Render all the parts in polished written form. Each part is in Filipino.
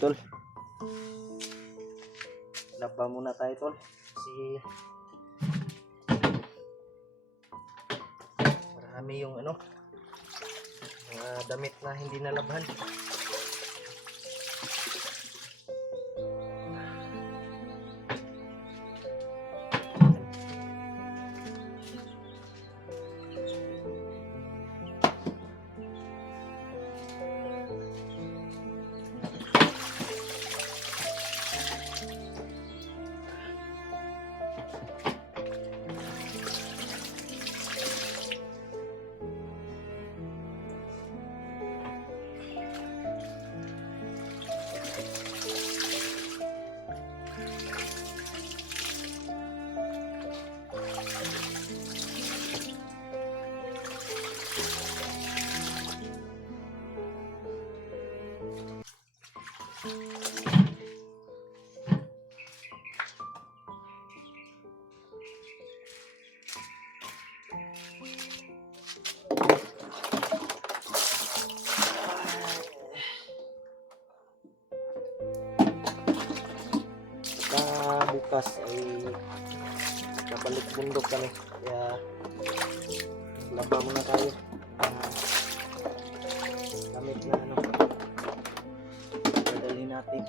tol. Laba muna tayo tol. Kasi marami yung ano, mga damit na hindi nalabhan. Bukas ay nabalik bundok kami, kaya laba muna tayo. Gamit na ano, dadali natin.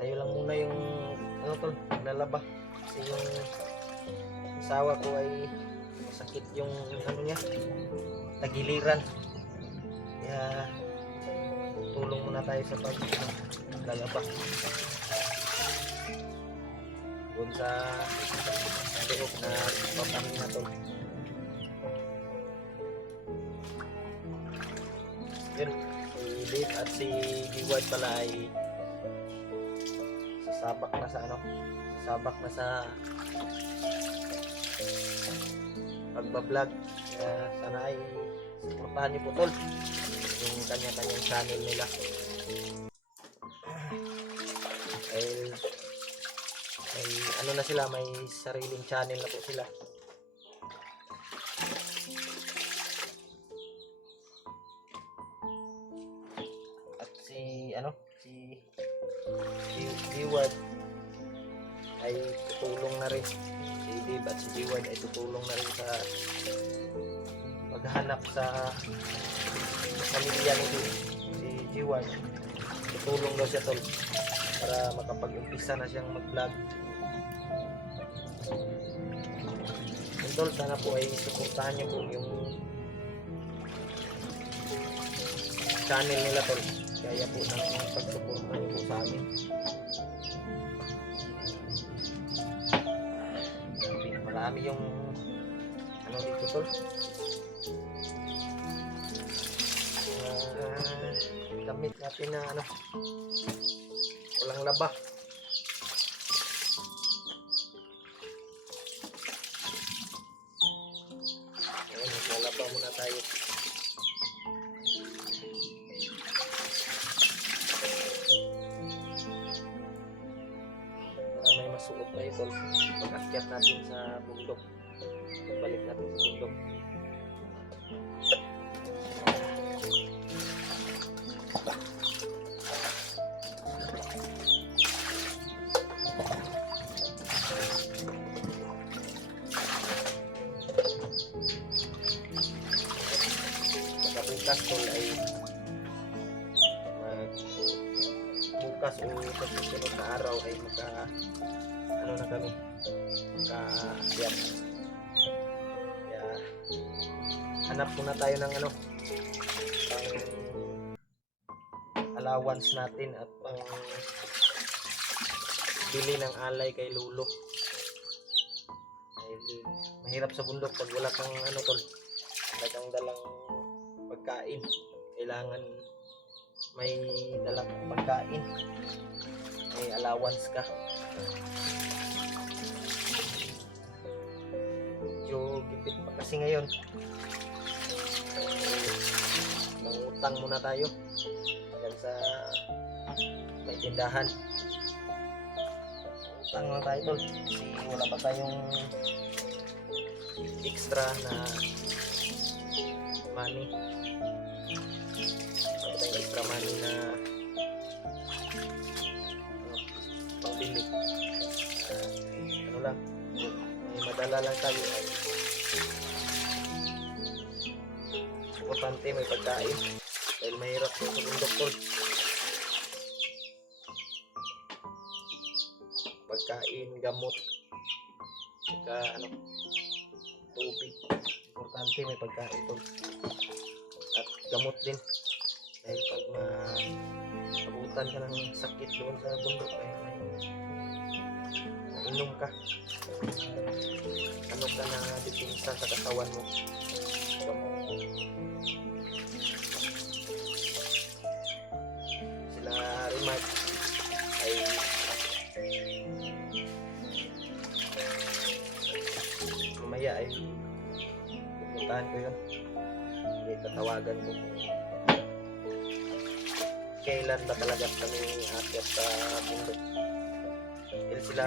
Tayo lang muna yung ano tol, naglalaba. Kasi yung asawa ko ay sakit yung ano niya, tagiliran. Kaya tulong muna tayo sa paglalaba. Doon sa loob na papahin na tol. Yun, si Dave at si Diwad pala ay sabak na sa ano, sabak na sa pagbablog. Kaya sana ay suportahan niyo po tol yung kanya-kanyang channel nila. May ano na sila, may sariling channel na po sila. At si ano, si Diwad ay tutulong na rin. Si Dave at si Diwad ay tutulong na rin sa maghanap sa pamilya nito. Si Diwad tutulong daw siya tol para makapag-umpisa na siyang mag-vlog. Yung tol, sana po ay suportahan niyo po yung channel nila tol. Kaya po ng pagsuporta niyo po sa amin. Marami yung ano dito tol, gamit natin na ano, walang laba. Ayan, maglalaba muna tayo. Para may masuot tayo tol pag-akyat natin sa bundok, balik natin sa bundok. Bukas tol ay bukas o sa susunod na araw ay ano na kami, magka-akyat. Kaya hanap muna tayo ng ano, pang allowance natin at pang bili ng alay kay Lulo. Dahil mahirap sa bundok pag wala kang ano tol, wala kang dalang pagkain. Kailangan may dalang pagkain, may allowance ka. Medyo gipit pa kasi ngayon. Mangutang muna tayo dahil sa may tindahan. Utang lang tayo tol kasi wala pa tayong extra na money. Wala pa tayong extra money na pangbili. Ano lang, may madala lang tayo. Importante may pagkain dahil mahirap sa bundok tol. Pagkain, gamot, saka ano, tubig. Importante may pagkain tol. At gamot din. Dahil pag maabutan ka ng sakit doon sa bundok ay inom ka. Ano ka na dipinsa sa katawan mo. Sila Rimat ay mamaya ay pupuntahan ko yun. Hindi tatawagan ko kung kailan ba talaga kami aakyat sa bundok. Dahil sila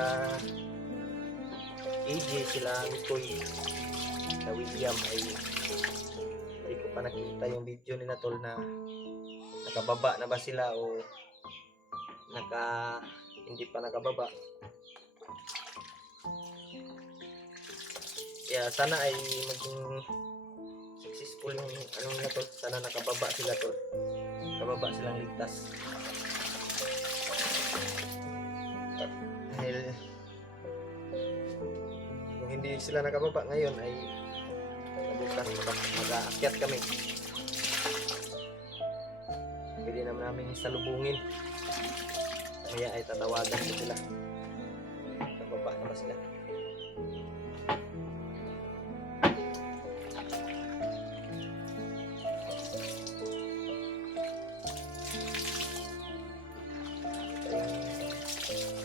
AJ, sila Mikoy, na William ay hindi ko pa nakita yung video nila tol na nakababa na ba sila o hindi pa nakababa. Kaya sana ay maging successful yung anong na tol. Sana nakababa sila tol. Nakababa silang ligtas. Dahil kung hindi sila nakababa ngayon ay bukas mag-aakyat kami. Pwede naman namin salubungin. Kaya ay tatawagan ko sila. Nakababa na ba sila?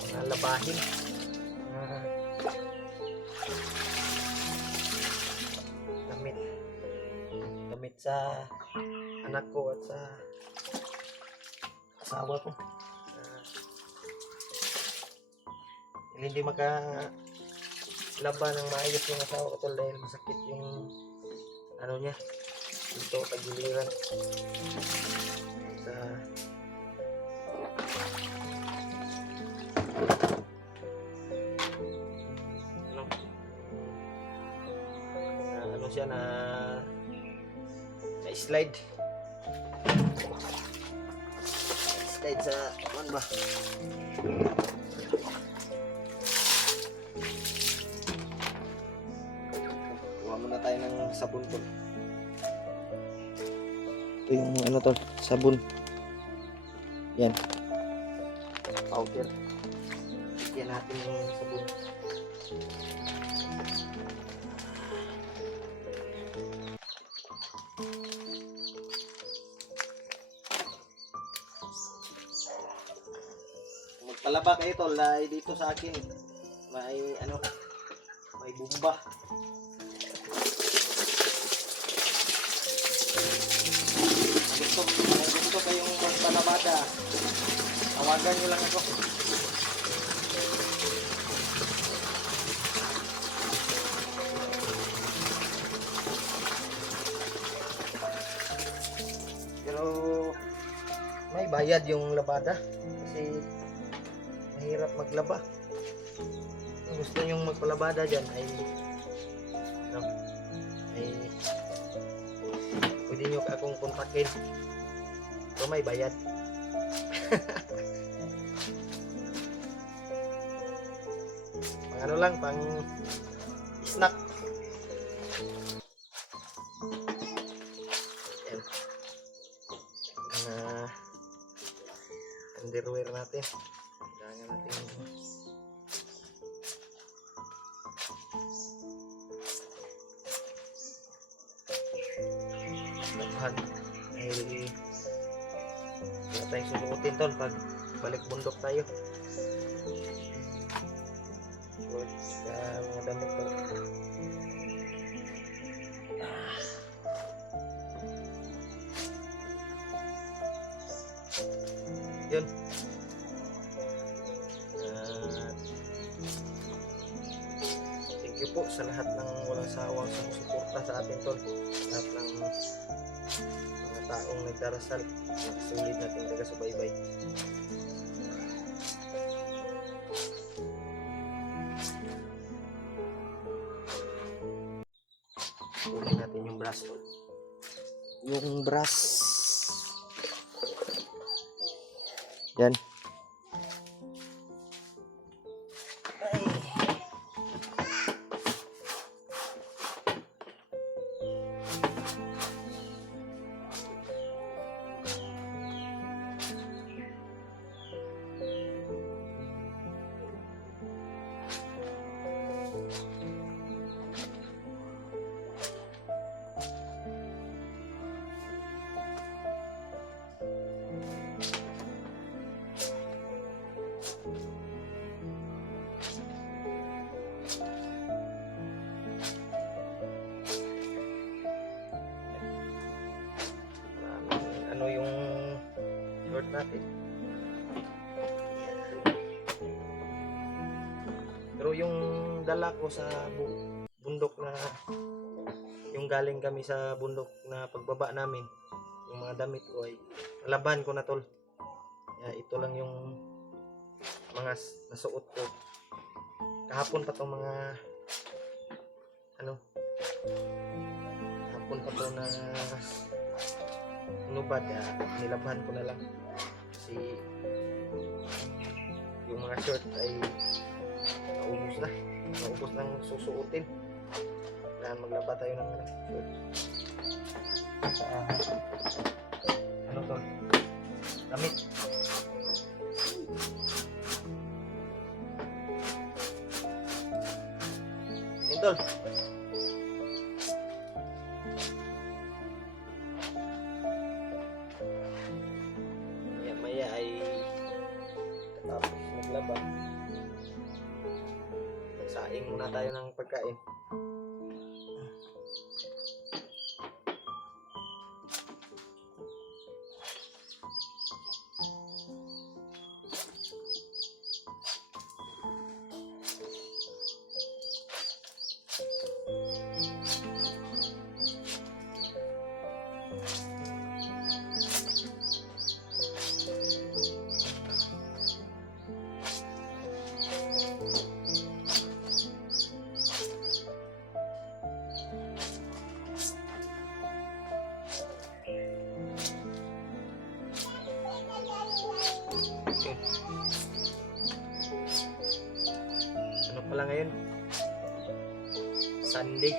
Mga labahin. Damit sa anak ko at sa asawa ko. Hindi makalaba ng maayos yung asawa ko tol dahil masakit yung ano niya dito tagiliran sa ano siya na slide sa ano ba kuha muna tayo ng sabon tol. Ito yung ano tol, sabon yan, powder. Bigyan natin yung sabon. Magpalaba kayo tol, ay dito sa akin may ano, may bumba. Gusto kayong magpalabada, tawagan nyo lang ako. Pero may bayad yung labada kasi mahirap maglaba. Kung gusto nyong magpalabada dyan ay no, ay pwede nyo akong kontakin. So may bayad. Pang ano lang, pang snack. Yan. Underwear natin. Kailangan natin labhan dahil wala tayong susuotin tol pag balik bundok tayo. Short sa mga damit tol. Yun. Thank you po sa lahat ng walang sawang sumusuporta sa atin tol. Lahat ng mga taong nagdarasal, nagsulit nating taga-subaybay. Kunin natin yung brush tol. Yung brush. Yan. Ano yung short natin. Pero yung dala ko sa bundok na yung galing kami sa bundok na pagbaba namin, yung mga damit ko ay nalaban ko na tol. Ito lang yung mga nasuot ko. Kahapon pa tong mga kahapon pa to na nubad, nilabhan ko na lang kasi yung mga short ay naubos ng susuotin. Kailangan maglaba tayo ng short. Tol? Damit. Yun tol. Maya ay tapos maglaba, magsaing muna tayo ng pagkain. Ano pala ngayon? Sunday.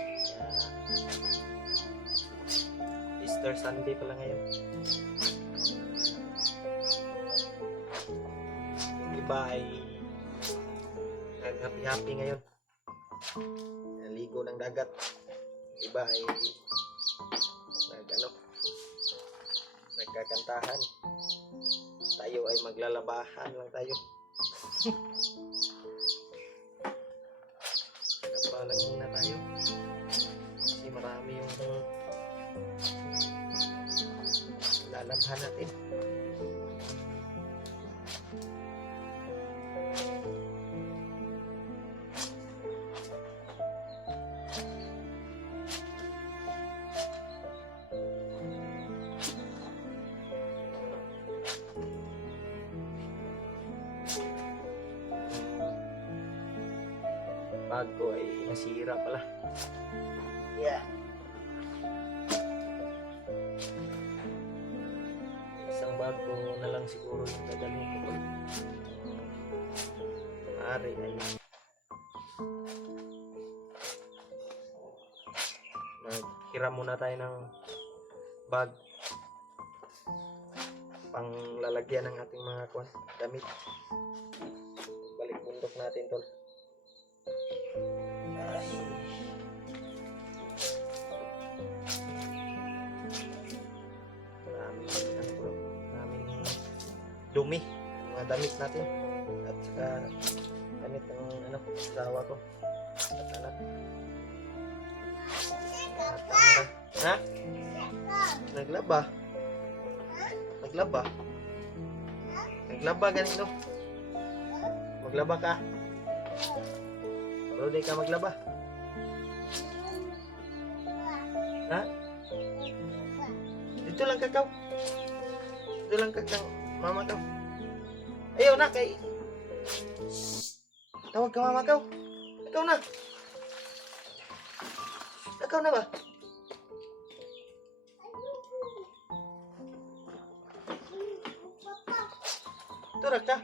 Easter Sunday pala ngayon. Yung iba ay nag-happy-happy ngayon. Naligo ng dagat. Yung iba ay nagkakantahan. Tayo ay maglalabahan lang tayo. Napalang muna tayo kasi marami yung lalabhan natin. Bag ko ay nasira pala. Isang bag ko na lang siguro yung dadalhin ko. Maaari ay maghiram muna tayo ng bag pang lalagyan ng ating mga damit. Balik bundok natin tol. dumi, mga damit natin. At saka damit ng asawa ko at anak. Ha? Naglaba? Naglaba? Naglaba ganito? Maglaba ka? Pero di ka maglaba? Ha? Dito lang kakaw. Dito lang kakang mama kaw. Ayaw na kay. Tawag ka mama kaw. Ikaw na. Ikaw na ba? Turag ka?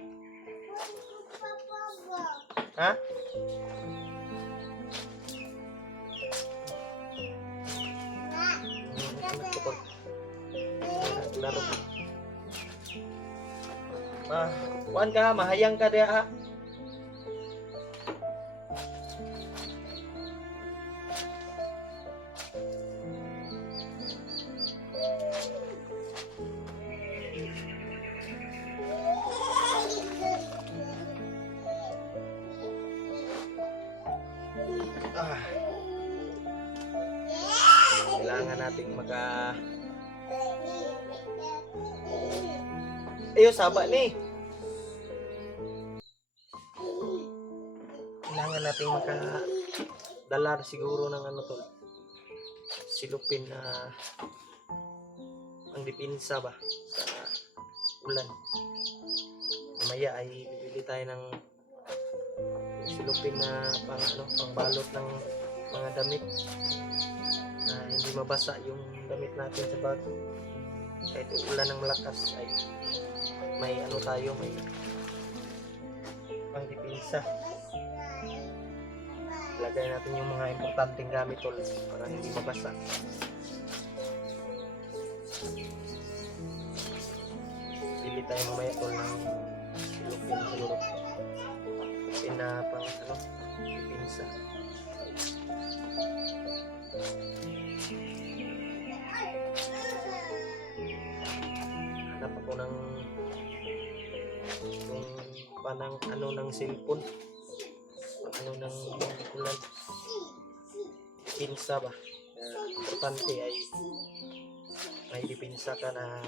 Ha? Laro. Kuan ka, mahayang ka diya ha. Kailangan nating Ayo, saba ni. Kailangan nating makadala siguro ng silupin na ang dipinsa ba sa ulan. Mamaya ay bibili tayo ng silupin na pangbalot ng mga damit na hindi mabasa yung damit natin sa bag. Kahit ulan ng malakas ay may tayo, may pangdipinsa. Lagay natin yung mga importanteng gamit tol para hindi mabasa. Bili tayo mamaya tol ng silupin siguro. Pang dipinsa. Hanap ako ng ng cellphone, ng ulan, pinsa ba. Importante ay may dipinsa ka na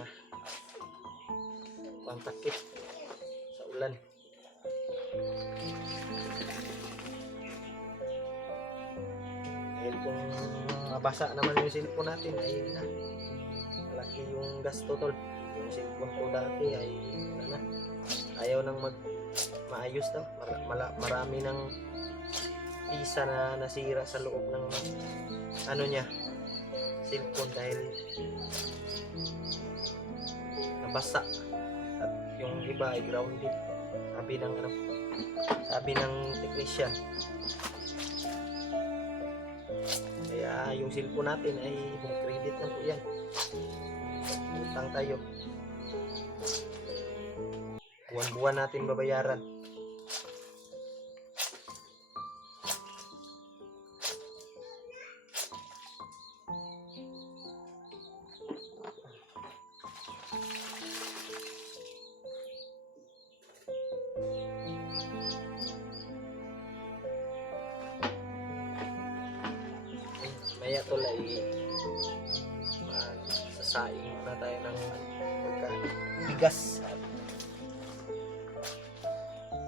pangtakip sa ulan. Dahil kung mabasa naman yung cellphone natin ay malaki yung gasto tol. Yung cellphone ko dati ay ayaw nang maayos daw. Marami ng pisa na nasira sa loob ng niya, cellphone dahil nabasa at yung iba ay grounded. Sabi ng technician. Kaya yung cellphone natin ay home credit na po yan. Utang tayo. Buwan-buwan natin babayaran. Maya tol ay sasaing muna tayo ng bigas.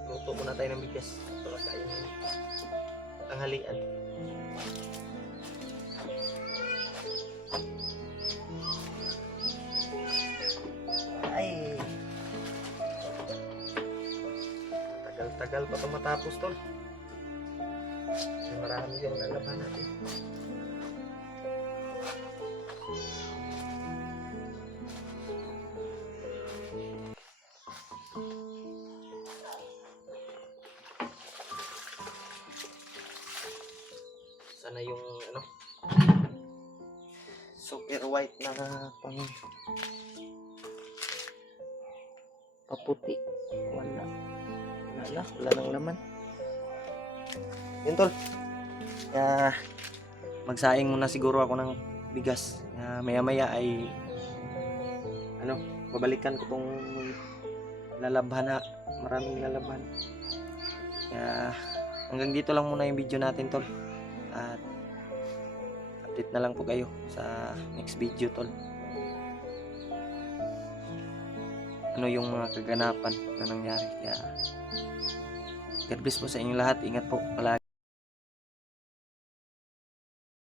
Luto muna tayo ng bigas para kain tanghalian. Ay, tagal-tagal pa ito matapos tol. Marami yung lalaban natin. Sana yung super white na paputi. Wala nang laman. Yun tol. Kaya magsaing muna siguro ako ng bigas. Maya maya ay babalikan ko tong lalabhan na, maraming lalabhan. Kaya hanggang dito lang muna yung video natin, tol. At update na lang po kayo sa next video, tol. Ano yung mga kaganapan na nangyari. Kaya God bless po sa inyong lahat. Ingat po palagi.